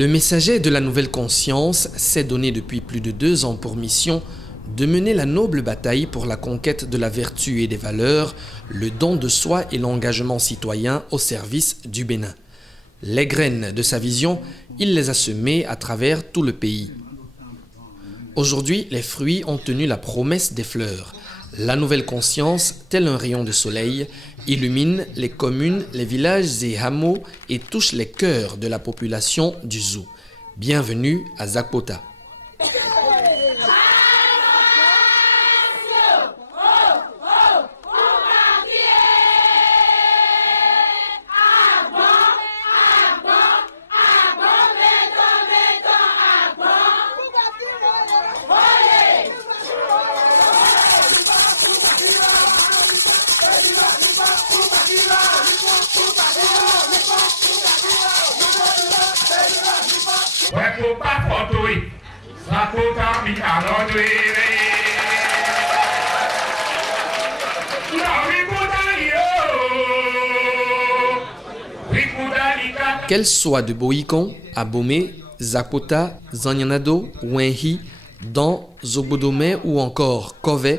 Le messager de la nouvelle conscience s'est donné depuis plus de 2 ans pour mission de mener la noble bataille pour la conquête de la vertu et des valeurs, le don de soi et l'engagement citoyen au service du Bénin. Les graines de sa vision, il les a semées à travers tout le pays. Aujourd'hui, les fruits ont tenu la promesse des fleurs. La nouvelle conscience, tel un rayon de soleil, illumine les communes, les villages et hameaux et touche les cœurs de la population du Zou. Bienvenue à Zakpota. Qu'elles soient de Boïkon, Abomey, Zakpota, Zanyanado, Wenhi, Dan, Zogbodome ou encore Kove,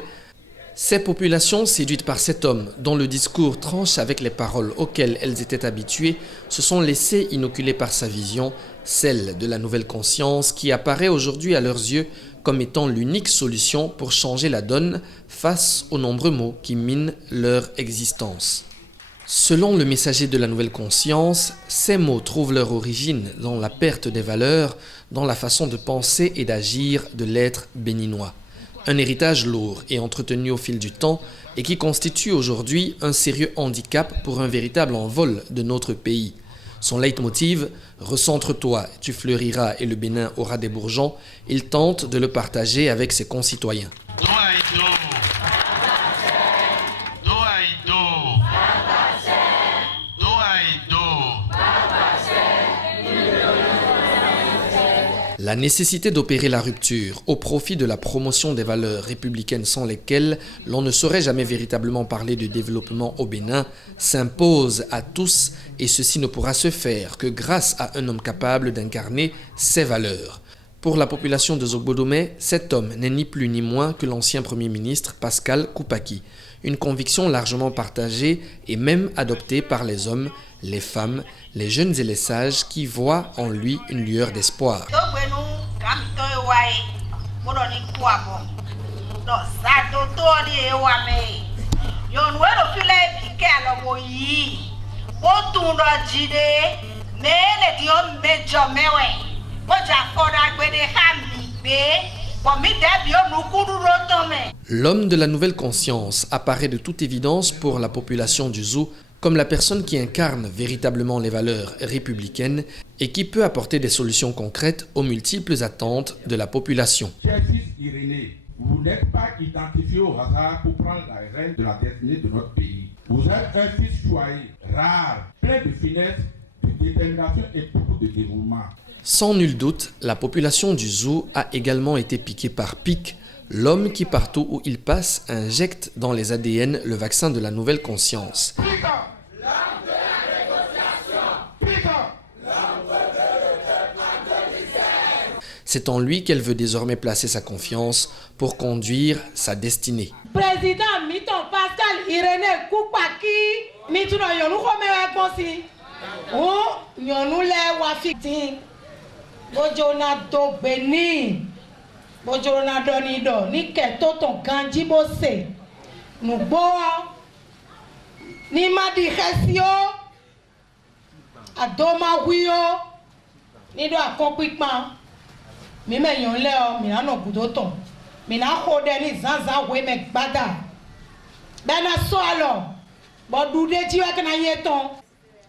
ces populations séduites par cet homme dont le discours tranche avec les paroles auxquelles elles étaient habituées se sont laissées inoculer par sa vision, celle de la nouvelle conscience qui apparaît aujourd'hui à leurs yeux comme étant l'unique solution pour changer la donne face aux nombreux maux qui minent leur existence. Selon le messager de la nouvelle conscience, ces mots trouvent leur origine dans la perte des valeurs, dans la façon de penser et d'agir de l'être béninois. Un héritage lourd et entretenu au fil du temps et qui constitue aujourd'hui un sérieux handicap pour un véritable envol de notre pays. Son leitmotiv, « Recentre-toi, tu fleuriras et le Bénin aura des bourgeons », il tente de le partager avec ses concitoyens. La nécessité d'opérer la rupture au profit de la promotion des valeurs républicaines sans lesquelles l'on ne saurait jamais véritablement parler de développement au Bénin s'impose à tous et ceci ne pourra se faire que grâce à un homme capable d'incarner ces valeurs. Pour la population de Zogbodome, cet homme n'est ni plus ni moins que l'ancien Premier ministre Pascal Koupaki. Une conviction largement partagée et même adoptée par les hommes, les femmes, les jeunes et les sages qui voient en lui une lueur d'espoir. L'homme de la nouvelle conscience apparaît de toute évidence pour la population du Zou comme la personne qui incarne véritablement les valeurs républicaines et qui peut apporter des solutions concrètes aux multiples attentes de la population. Cher fils Irénée, vous n'êtes pas identifié au hasard pour prendre la règne de la destinée de notre pays. Vous êtes un fils choyé, rare, plein de finesse, de détermination et beaucoup de dévouement. Sans nul doute, la population du Zou a également été piquée par Pic, l'homme qui partout où il passe injecte dans les ADN le vaccin de la nouvelle conscience. C'est en lui qu'elle veut désormais placer sa confiance pour conduire sa destinée. Président Miton Pascal Irénée Koupaki, Mituno Yonou Romewe Konsi, ou Yonou Le Wafiti, Bojona Do Beni, Bojona Donido, ni Ketoton Ganji Bose, Nuboa, ni Madi Hesio, Adoma Wio, ni do accomplissement. Mi me yon leo mi na no budoton mi na khode ni zanza we me gbada bena so alo bo dude ti wa kana yeton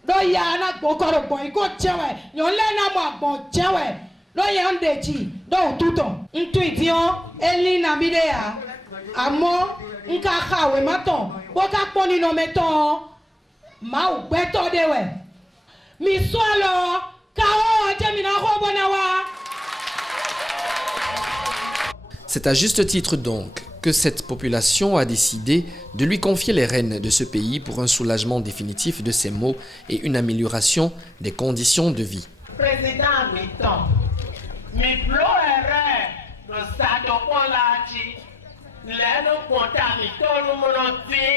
do ya na gbokoro gbon iko chewe yon le na mo agbon chewe do ya ndeji do tuton ntu idion eli na bidea amo nka khawe maton bo ka poni no meton ma u gbeto dewe mi so alo ka o je mi na ho bonawa. C'est à juste titre donc que cette population a décidé de lui confier les rênes de ce pays pour un soulagement définitif de ses maux et une amélioration des conditions de vie. président mi-temps. Mi bloere no sado polaji. Leno konta mi tonu monoti.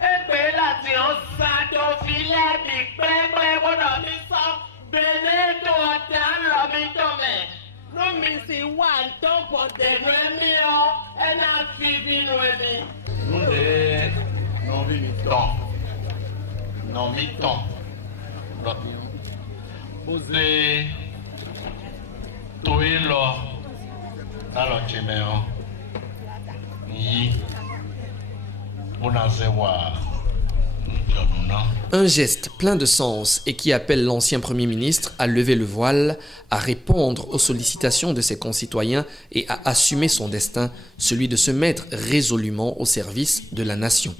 Ebe lati on sado file mi pepe bono mi so. Beneto atan lo mi tome. No mi si wan topo de nuemi o. Ena fivi nuemi. Nde non vi mi-temps. Non mi-temps. Posé Toelo Nalo Chimeo Yi Unazewa Njonuna. Un geste plein de sens et qui appelle l'ancien Premier ministre à lever le voile, à répondre aux sollicitations de ses concitoyens et à assumer son destin, celui de se mettre résolument au service de la nation.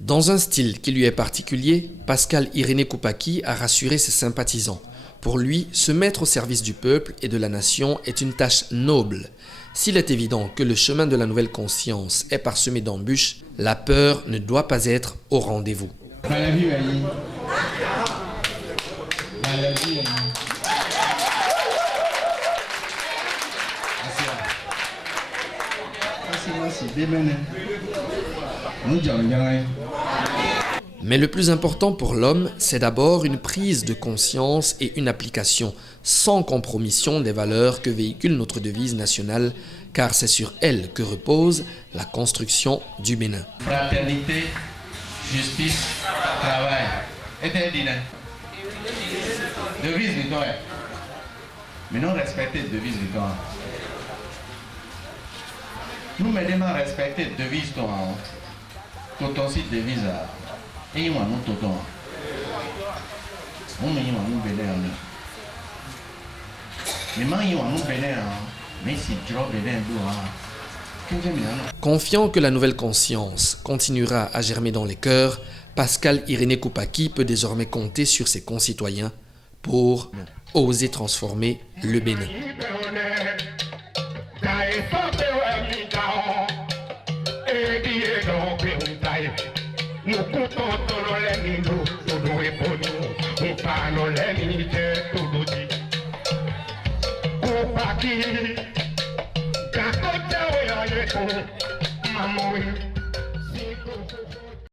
Dans un style qui lui est particulier, Pascal Irénée Koupaki a rassuré ses sympathisants. Pour lui, se mettre au service du peuple et de la nation est une tâche noble. S'il est évident que le chemin de la nouvelle conscience est parsemé d'embûches, la peur ne doit pas être au rendez-vous. Mais le plus important pour l'homme, c'est d'abord une prise de conscience et une application sans compromission des valeurs que véhicule notre devise nationale, car c'est sur elle que repose la construction du Bénin. Fraternité, justice, travail. Devise du temps. Mais non respecter devise du temps. Nous mettons respecter devise ton ton aussi devise et nous nous ton on me y nous béné mais moi y nous béné mais si drop béné Confiant que la nouvelle conscience continuera à germer dans les cœurs, Pascal Irénée Koupaki peut désormais compter sur ses concitoyens pour oser transformer le Bénin. Mamoui